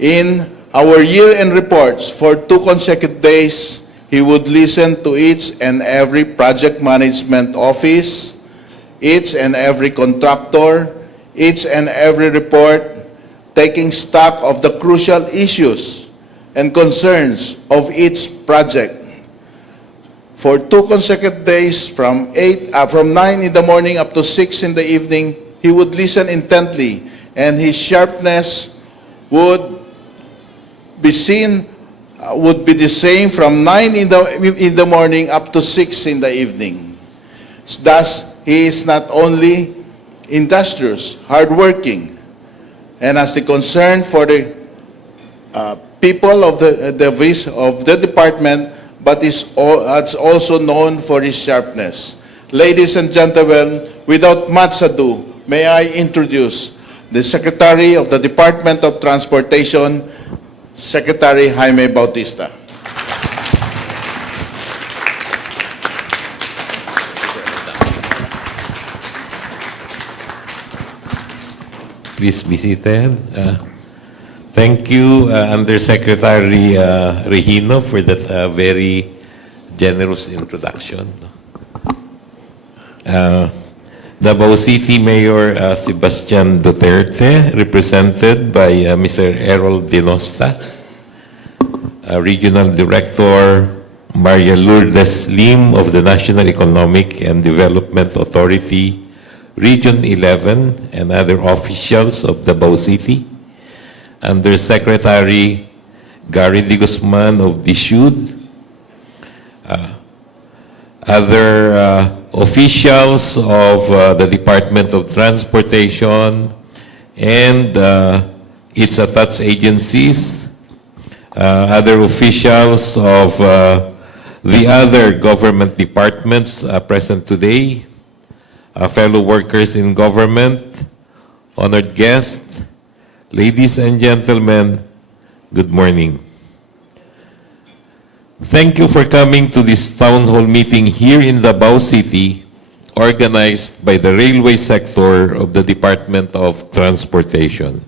In our year-end reports for 2 consecutive days, he would listen to each and every project management office, each and every contractor, each and every report, taking stock of the crucial issues and concerns of each project. For 2 consecutive days, from 9 in the morning up to 6 in the evening, he would listen intently, and his sharpness would be seen, would be the same from 9 in the morning up to 6 in the evening. Thus, he is not only industrious, hardworking, and has the concern for the people of the department, but is also known for his sharpness. Ladies and gentlemen, without much ado, may I introduce the Secretary of the Department of Transportation, Secretary Jaime Bautista. Please be seated. Thank you, Undersecretary Regino, for that very generous introduction. Davao City Mayor Sebastian Duterte, represented by Mr. Errol Dinosta, Regional Director Maria Lourdes Lim of the National Economic and Development Authority, Region 11, and other officials of Davao City, Undersecretary Gary D. Guzman of DSUD, other officials of the Department of Transportation and its attached agencies, other officials of the other government departments present today, fellow workers in government, honored guests, ladies and gentlemen, good morning. Thank you for coming to this town hall meeting here in Davao City, organized by the railway sector of the Department of Transportation.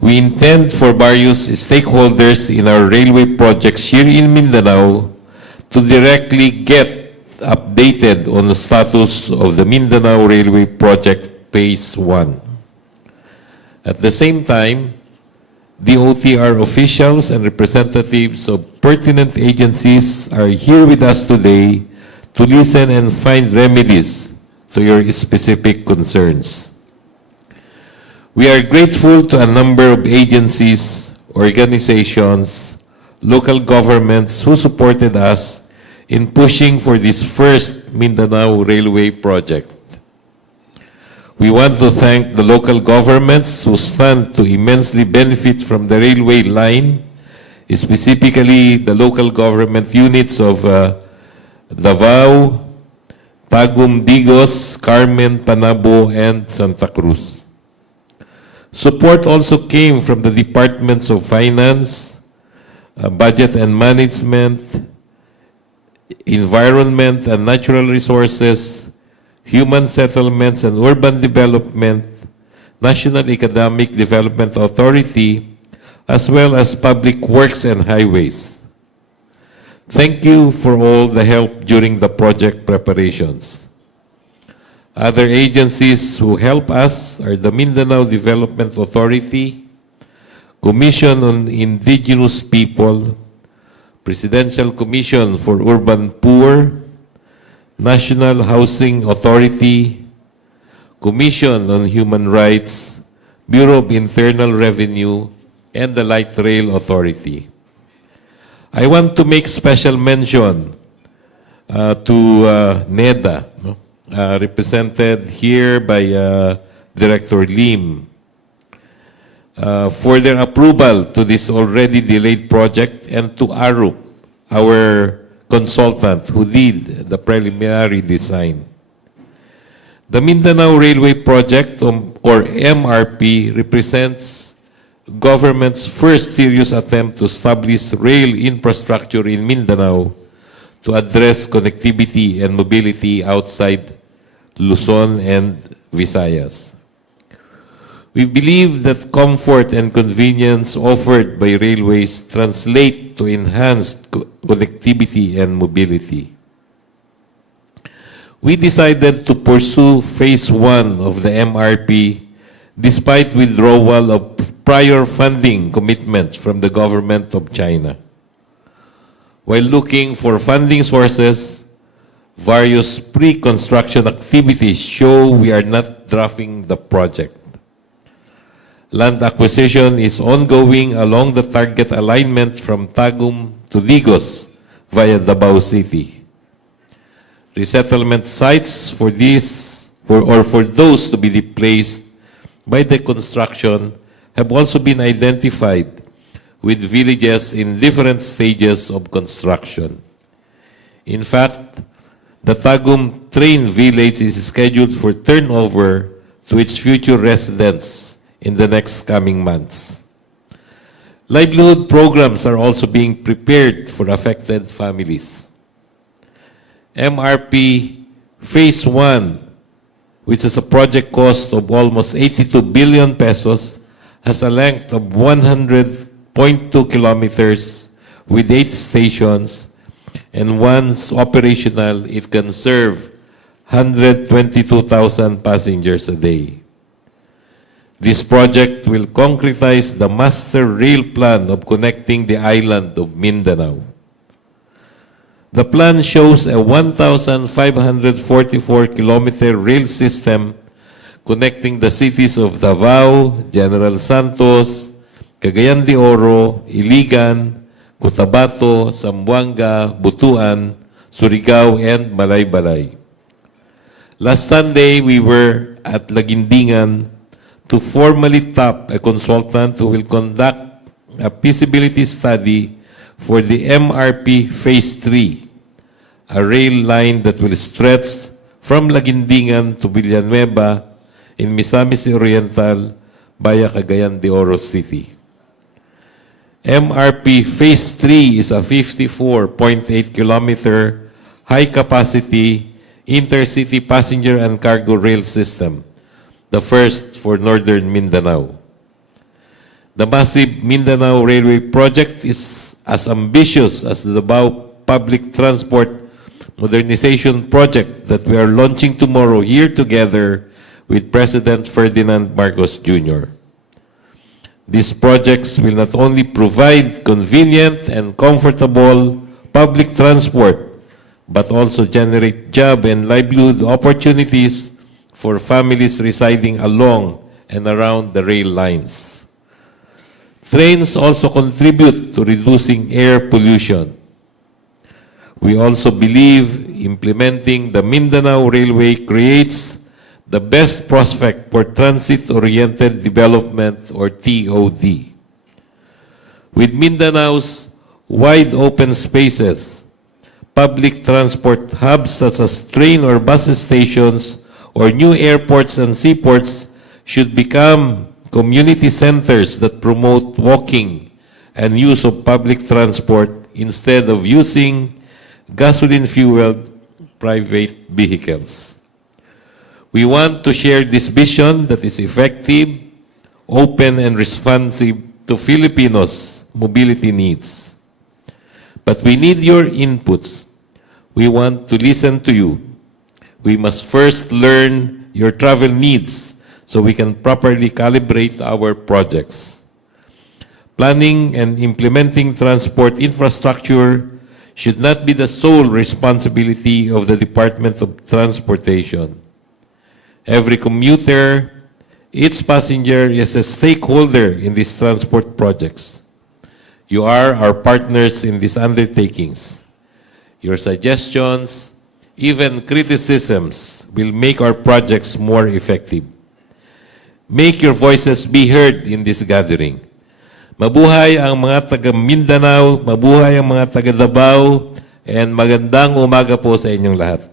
We intend for various stakeholders in our railway projects here in Mindanao to directly get updated on the status of the Mindanao Railway Project Phase 1. At the same time, DOTr officials and representatives of pertinent agencies are here with us today to listen and find remedies to your specific concerns. We are grateful to a number of agencies, organizations, local governments who supported us in pushing for this first Mindanao Railway project. We want to thank the local governments who stand to immensely benefit from the railway line, specifically the local government units of Davao, Tagum, Digos, Carmen, Panabo, and Santa Cruz. Support also came from the Departments of Finance, Budget and Management, Environment and Natural Resources, Human Settlements and Urban Development, National Economic Development Authority, as well as Public Works and Highways. Thank you for all the help during the project preparations. Other agencies who help us are the Mindanao Development Authority, Commission on Indigenous People, Presidential Commission for Urban Poor, National Housing Authority, Commission on Human Rights, Bureau of Internal Revenue, and the Light Rail Authority. I want to make special mention to NEDA, represented here by Director Lim, for their approval to this already delayed project, and to ARUP, our consultant who did the preliminary design. The Mindanao Railway Project, or MRP, represents government's first serious attempt to establish rail infrastructure in Mindanao to address connectivity and mobility outside Luzon and Visayas. We believe that comfort and convenience offered by railways translate to enhanced connectivity and mobility. We decided to pursue Phase 1 of the MRP despite withdrawal of prior funding commitments from the government of China. While looking for funding sources, various pre-construction activities show we are not drafting the project. Land acquisition is ongoing along the target alignment from Tagum to Digos via Davao City. Resettlement sites for those to be displaced by the construction have also been identified, with villages in different stages of construction. In fact, the Tagum train village is scheduled for turnover to its future residents in the next coming months. Livelihood programs are also being prepared for affected families. MRP Phase 1, which is a project cost of almost 82 billion pesos, has a length of 100.2 kilometers with 8 stations, and once operational, it can serve 122,000 passengers a day. This project will concretize the master rail plan of connecting the island of Mindanao. The plan shows a 1,544-kilometer rail system connecting the cities of Davao, General Santos, Cagayan de Oro, Iligan, Cotabato, Zamboanga, Butuan, Surigao, and Balay-Balay. Last Sunday, we were at Laguindingan to formally tap a consultant who will conduct a feasibility study for the MRP Phase 3, a rail line that will stretch from Laguindingan to Villanueva in Misamis Oriental via Cagayan de Oro City. MRP Phase 3 is a 54.8-kilometer high-capacity intercity passenger and cargo rail system, the first for northern Mindanao. The massive Mindanao Railway project is as ambitious as the Davao Public Transport Modernization Project that we are launching tomorrow here together with President Ferdinand Marcos Jr. These projects will not only provide convenient and comfortable public transport, but also generate job and livelihood opportunities for families residing along and around the rail lines. Trains also contribute to reducing air pollution. We also believe implementing the Mindanao Railway creates the best prospect for transit-oriented development, or TOD. With Mindanao's wide open spaces, public transport hubs such as train or bus stations or new airports and seaports should become community centers that promote walking and use of public transport instead of using gasoline-fueled private vehicles. We want to share this vision that is effective, open, and responsive to Filipinos' mobility needs. But we need your inputs. We want to listen to you. We must first learn your travel needs so we can properly calibrate our projects. Planning and implementing transport infrastructure should not be the sole responsibility of the Department of Transportation. Every commuter, each passenger is a stakeholder in these transport projects. You are our partners in these undertakings. Your suggestions, even criticisms, will make our projects more effective. Make your voices be heard in this gathering. Mabuhay ang mga taga Mindanao, mabuhay ang mga taga Davao, and magandang umaga po sa inyong lahat.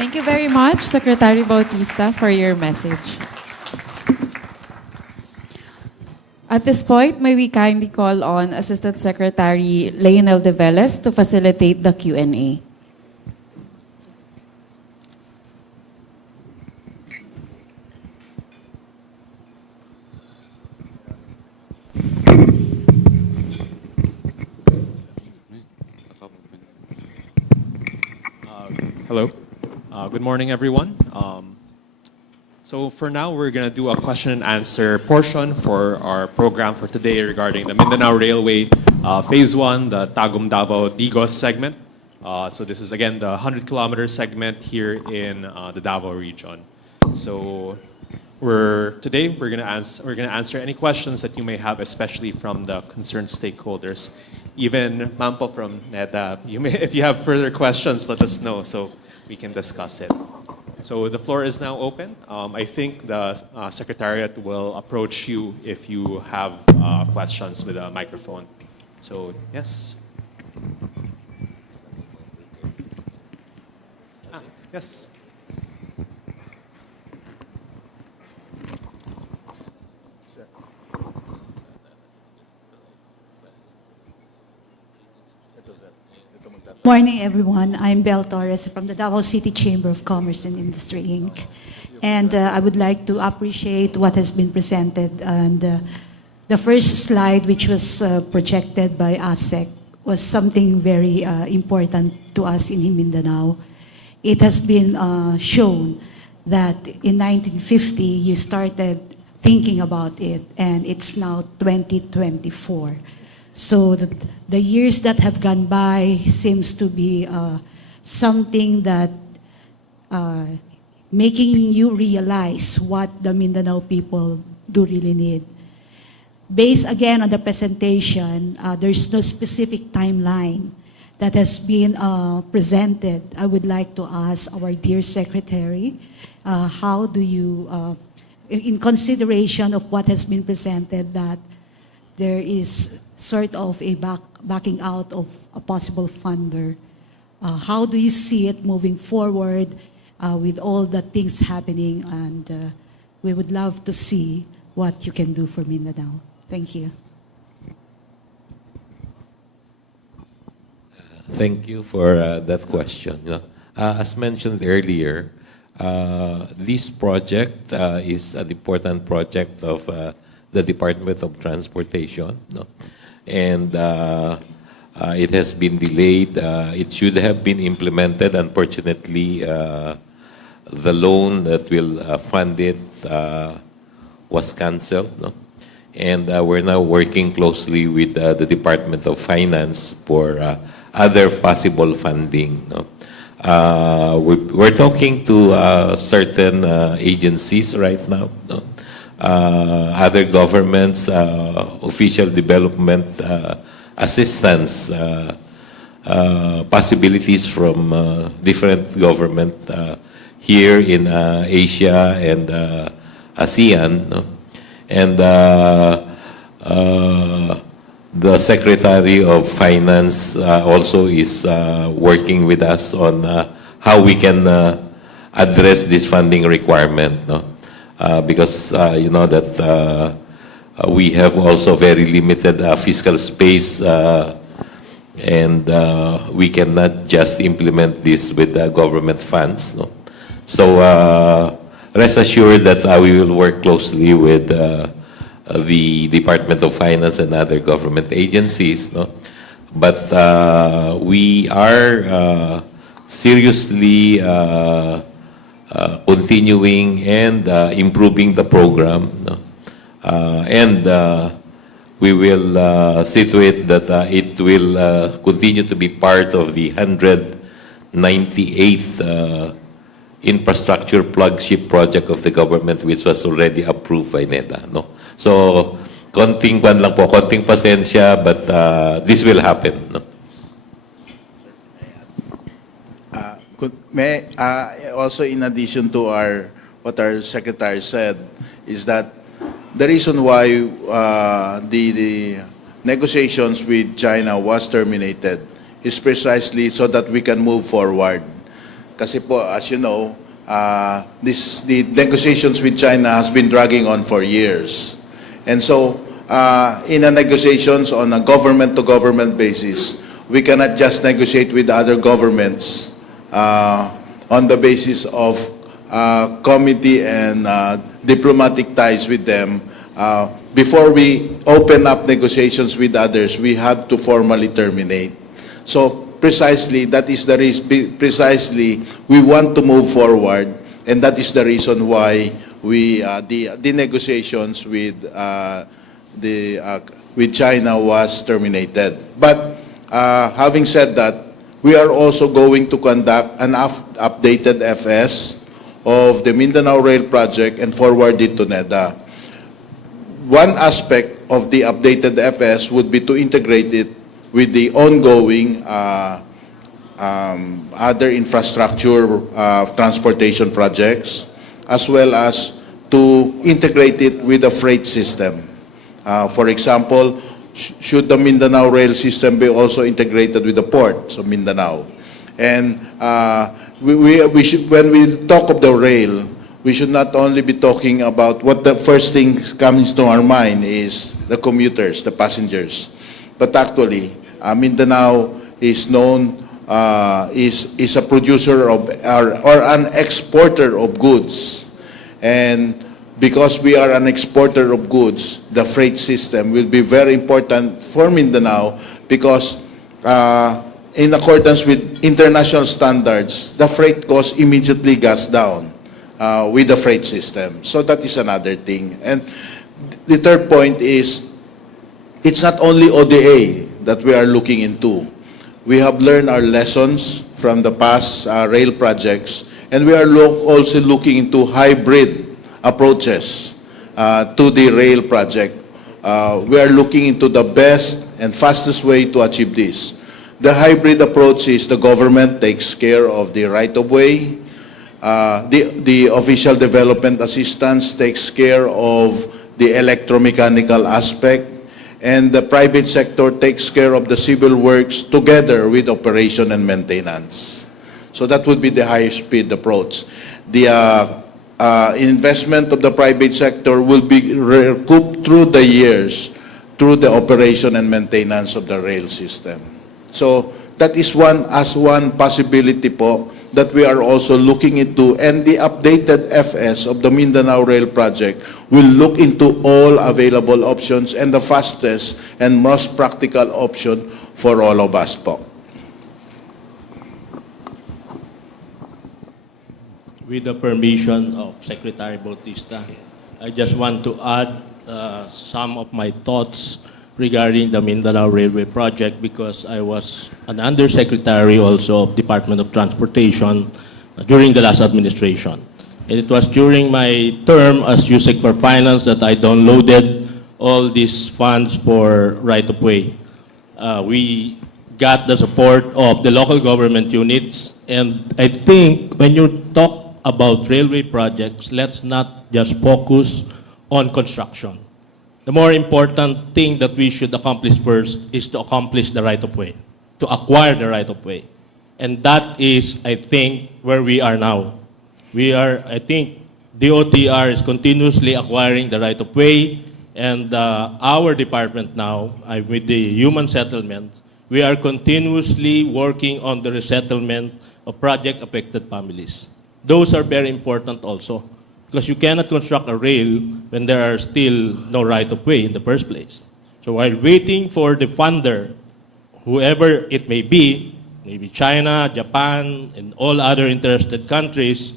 Thank you very much, Secretary Bautista, for your message. At this point, may we kindly call on Assistant Secretary Leonel De Velez to facilitate the Q&A. Hello. Good morning, everyone. So for now, we're going to do a question and answer portion for our program for today regarding the Mindanao Railway Phase 1, the Tagum Davao Digos segment. So this is, again, the 100-kilometer segment here in the Davao region. So today we're going to answer any questions that you may have, especially from the concerned stakeholders. Even Mampo from NEDA, if you have further questions, let us know so we can discuss it. So the floor is now open. I think the Secretariat will approach you if you have questions with a microphone. So, yes. Yes. Morning, everyone. I'm Belle Torres from the Davao City Chamber of Commerce and Industry, Inc. And I would like to appreciate what has been presented. And the first slide, which was projected by ASEC, was something very important to us in Mindanao. It has been shown that in 1950, you started thinking about it, and it's now 2024. So the years that have gone by seems to be something that making you realize what the Mindanao people do really need. Based again on the presentation, there's no specific timeline that has been presented. I would like to ask our dear Secretary, how do you, in consideration of what has been presented, that there is sort of a backing out of a possible funder. How do you see it moving forward with all the things happening? And we would love to see what you can do for Mindanao. Thank you. Thank you for that question. As mentioned earlier, this project is an important project of the Department of Transportation. And it has been delayed. It should have been implemented. Unfortunately, the loan that will fund it was canceled. And we're now working closely with the Department of Finance for other possible funding. We're talking to certain agencies right now. Other governments, official development assistance, possibilities from different government here in Asia and ASEAN. And the Secretary of Finance also is working with us on how we can address this funding requirement. Because you know that we have also very limited fiscal space, and we cannot just implement this with government funds. So rest assured that we will work closely with the Department of Finance and other government agencies. But we are seriously continuing and improving the program. And we will see to it that it will continue to be part of the 198th infrastructure flagship project of the government, which was already approved by NEDA. So, konting pasensya, but this will happen. May also, in addition to what our secretary said, is that the reason why the negotiations with China was terminated is precisely so that we can move forward. Kasi po, as you know, the negotiations with China has been dragging on for years. And so, in a negotiations on a government-to-government basis, we cannot just negotiate with other governments on the basis of committee and diplomatic ties with them. Before we open up negotiations with others, we have to formally terminate. So precisely, that is precisely we want to move forward, and that is the reason why we the negotiations with with China was terminated. But having said that, we are also going to conduct an updated FS of the Mindanao Rail Project and forward it to NEDA. One aspect of the updated FS would be to integrate it with the ongoing other infrastructure transportation projects, as well as to integrate it with the freight system. For example, should the Mindanao rail system be also integrated with the ports of Mindanao? And we should, when we talk of the rail, we should not only be talking about what the first thing comes to our mind is the commuters, the passengers. But actually, Mindanao is known, is a producer of, or an exporter of goods. And because we are an exporter of goods, the freight system will be very important for Mindanao because in accordance with international standards, the freight cost immediately goes down with the freight system. So that is another thing. And the third point is, it's not only ODA that we are looking into. We have learned our lessons from the past rail projects, and we are also looking into hybrid approaches to the rail project. We are looking into the best and fastest way to achieve this. The hybrid approach is the government takes care of the right-of-way, the official development assistance takes care of the electromechanical aspect, and the private sector takes care of the civil works together with operation and maintenance. So that would be the high-speed approach. The investment of the private sector will be recouped through the years through the operation and maintenance of the rail system. So that is one possibility po that we are also looking into, and the updated FS of the Mindanao Rail Project will look into all available options and the fastest and most practical option for all of us po. With the permission of Secretary Bautista, I just want to add some of my thoughts regarding the Mindanao Railway Project because I was an Undersecretary also of Department of Transportation during the last administration. And it was during my term as USEC for Finance that I downloaded all these funds for right-of-way. We got the support of the local government units, and I think when you talk about railway projects, let's not just focus on construction. The more important thing that we should accomplish first is to accomplish the right-of-way, to acquire the right-of-way. And that is, I think, where we are now. We are, I think, DOTr is continuously acquiring the right-of-way, and our department now, with the human settlements, we are continuously working on the resettlement of project-affected families. Those are very important also, because you cannot construct a rail when there are still no right-of-way in the first place. So while waiting for the funder, whoever it may be, maybe China, Japan, and all other interested countries,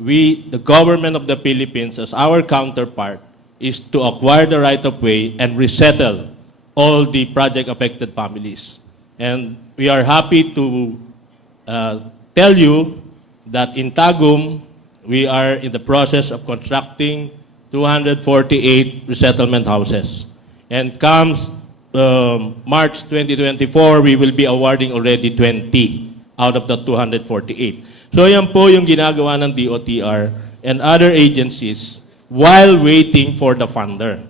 we, the government of the Philippines, as our counterpart, is to acquire the right-of-way and resettle all the project-affected families. And we are happy to tell you that in Tagum, we are in the process of constructing 248 resettlement houses. And comes March 2024, we will be awarding already 20 out of the 248. So yan po yung ginagawa ng DOTr and other agencies while waiting for the funder.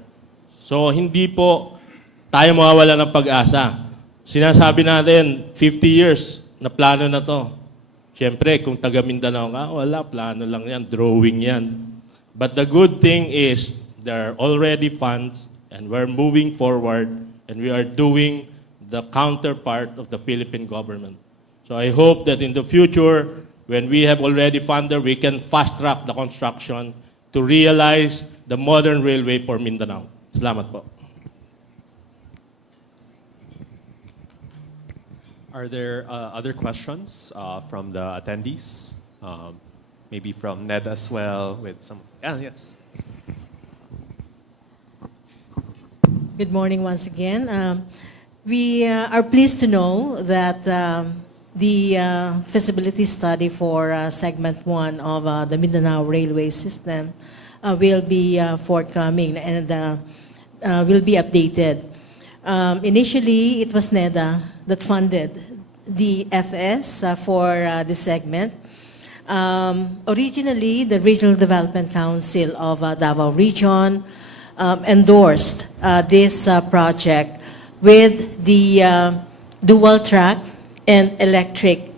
So hindi po tayo mawawala ng pag-asa. Sinasabi natin, 50 years na plano na to. Siyempre, kung taga Mindanao nga, wala, plano lang yan, drawing yan. But the good thing is, there are already funds, and we're moving forward, and we are doing the counterpart of the Philippine government. So I hope that in the future, when we have already funded, we can fast-track the construction to realize the modern railway for Mindanao. Salamat po. Are there other questions from the attendees? Maybe from Ned as well with some, yes. Good morning once again. We are pleased to know that the feasibility study for segment 1 of the Mindanao Railway System will be forthcoming and will be updated. Initially, it was NEDA that funded the FS for this segment. Originally, the Regional Development Council of Davao Region endorsed this project with the dual track and electric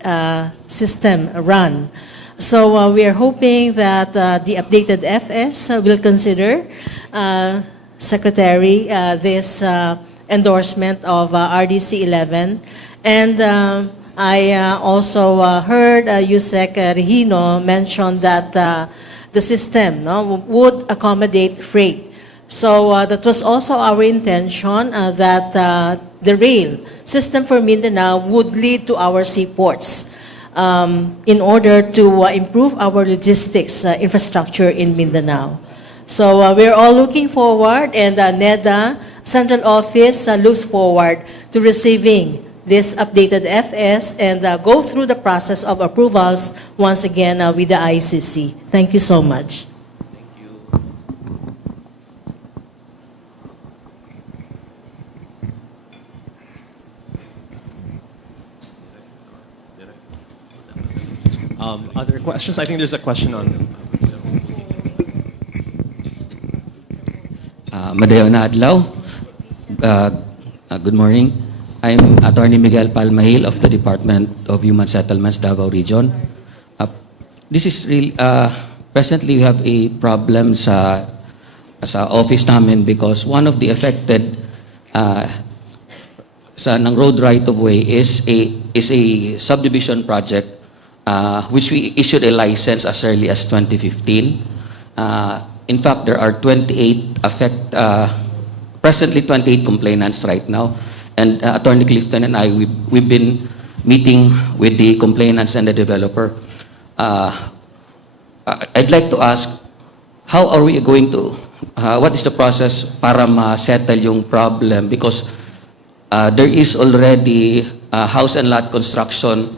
system run. So we are hoping that the updated FS will consider, Secretary, this endorsement of RDC 11. And I also heard Yusek Regino mention that the system would accommodate freight. So that was also our intention, that the rail system for Mindanao would lead to our seaports in order to improve our logistics infrastructure in Mindanao. So we're all looking forward, and NEDA Central Office looks forward to receiving this updated FS and go through the process of approvals once again with the ICC. Thank you so much. Other questions? I think there's a question on. Madayon na adlaw. Good morning. I'm Attorney Miguel Palmahil of the Department of Human Settlements, Davao Region. This is really, presently we have a problem sa office namin because one of the affected ng road right-of-way is a subdivision project which we issued a license as early as 2015. In fact, there are presently 28 complainants right now. And Attorney Clifton and I, we've been meeting with the complainants and the developer. I'd like to ask, how are we going to, what is the process para ma-settle yung problem? Because there is already house and lot construction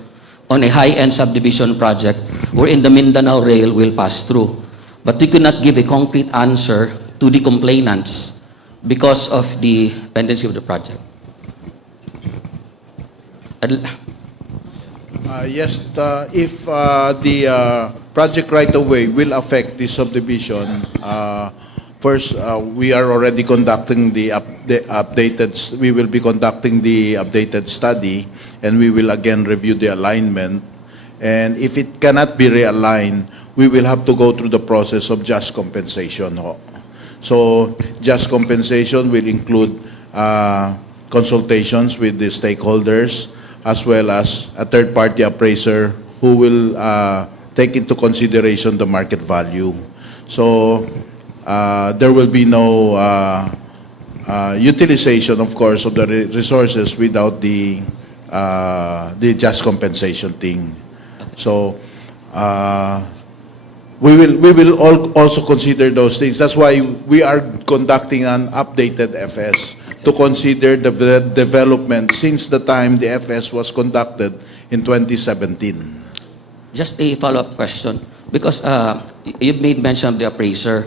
on a high-end subdivision project wherein the Mindanao Rail will pass through. But we could not give a concrete answer to the complainants because of the pendency of the project. Yes, if the project right-of-way will affect the subdivision, first, we are already conducting we will be conducting the updated study, and we will again review the alignment. And if it cannot be realigned, we will have to go through the process of just compensation. So just compensation will include consultations with the stakeholders, as well as a third-party appraiser who will take into consideration the market value. So there will be no utilization, of course, of the resources without the just compensation thing. So we will also consider those things. That's why we are conducting an updated FS to consider the development since the time the FS was conducted in 2017. Just a follow-up question, because you made mention of the appraiser.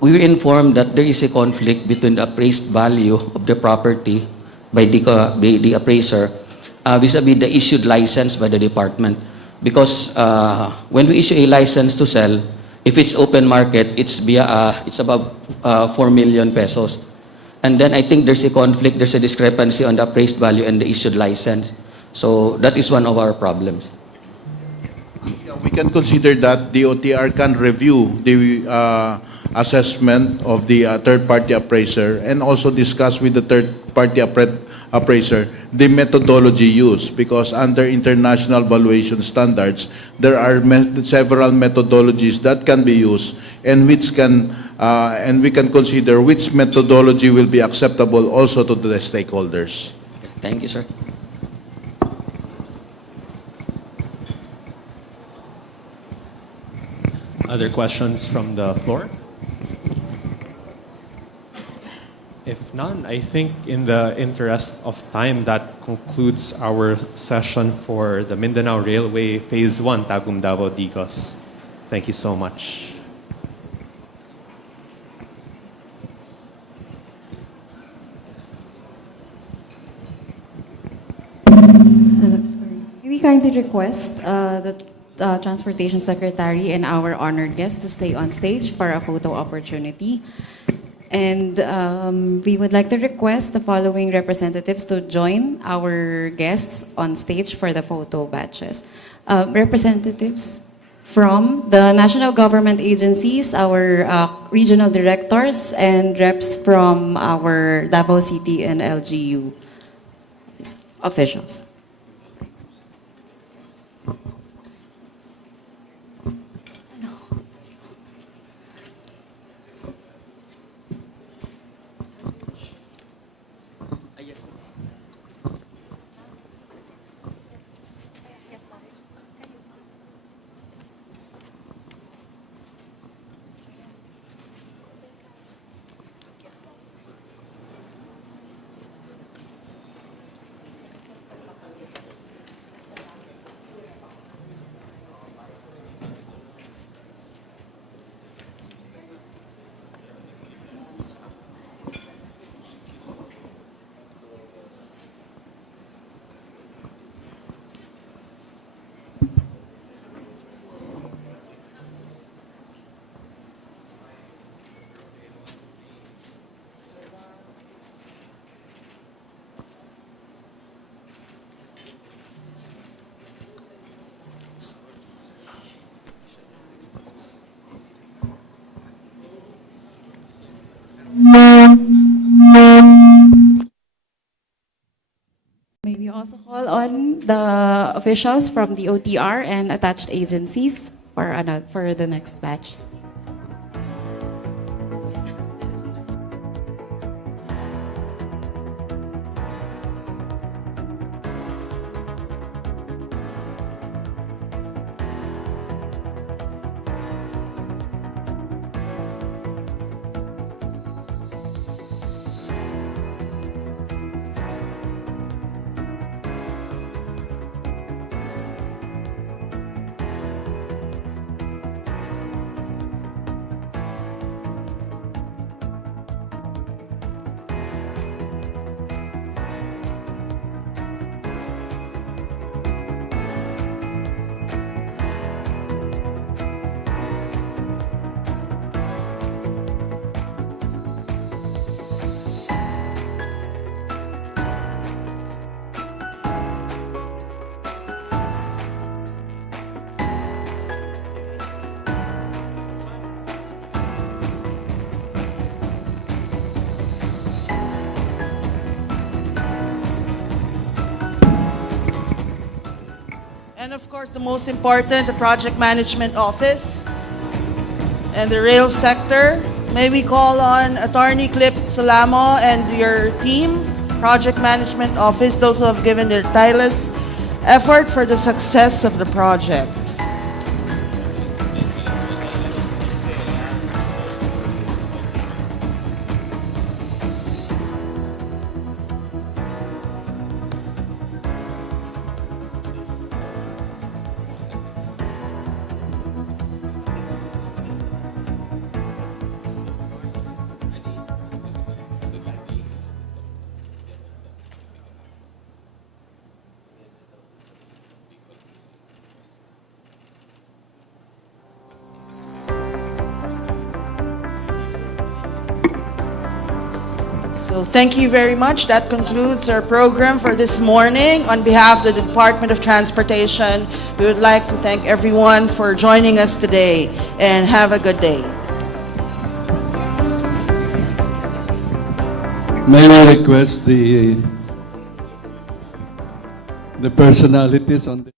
We were informed that there is a conflict between the appraised value of the property by the appraiser vis-a-vis the issued license by the department. Because when we issue a license to sell, if it's open market, it's about 4 million pesos. And then I think there's a conflict, there's a discrepancy on the appraised value and the issued license. So that is one of our problems. Yeah, we can consider that DOTr can review the assessment of the third-party appraiser and also discuss with the third-party appraiser the methodology used, because under international valuation standards, there are several methodologies that can be used and which can and we can consider which methodology will be acceptable also to the stakeholders. Thank you, sir. Other questions from the floor? If none, I think in the interest of time, that concludes our session for the Mindanao Railway Phase 1, Tagum Davao Digos. Thank you so much. We kindly request the Transportation Secretary and our honored guest to stay on stage for a photo opportunity. And we would like to request the following representatives to join our guests on stage for the photo batches. Representatives from the national government agencies, our regional directors, and reps from our Davao City and LGU officials. May we also call on the officials from the DOTr and attached agencies for the next batch. And of course, the most important, the Project Management Office and the rail sector. May we call on Attorney Clip Salamo and your team, Project Management Office, those who have given their tireless effort for the success of the project. So thank you very much. That concludes our program for this morning. On behalf of the Department of Transportation, we would like to thank everyone for joining us today, and have a good day. May I request the personalities on the